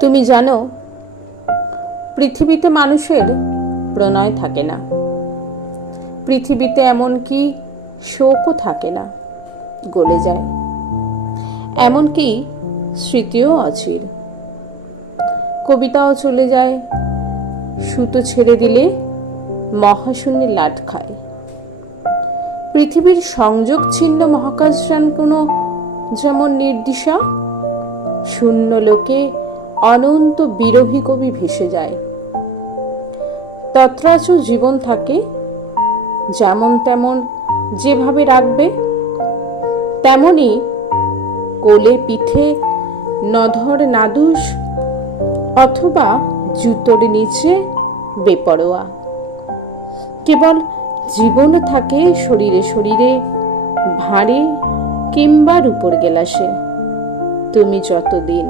তুমি জানো, পৃথিবীতে মানুষের প্রণয় থাকে না। পৃথিবীতে এমনকি শোকও থাকে না, গলে যায়। এমনকি স্মৃতিও অচির। কবিতাও চলে যায়, সুতো ছেড়ে দিলে মহাশূন্যে লাট খায়। পৃথিবীর সংযোগ ছিন্ন মহাকাশযান কোনো যেমন নির্দিশা, শূন্য লোকে অনন্ত বিরহী কবি ভেসে যায়। তত্রাচ জীবন থাকে, যেমন তেমন যেভাবে রাখবে, তেমনি কোলে পিঠে নধর নাদুস, অথবা জুতোর নিচে বেপরোয়া। কেবল জীবন থাকে শরীরে শরীরে, ভাঁড়ে কিংবা রূপোর গেলাসে। তুমি যতদিন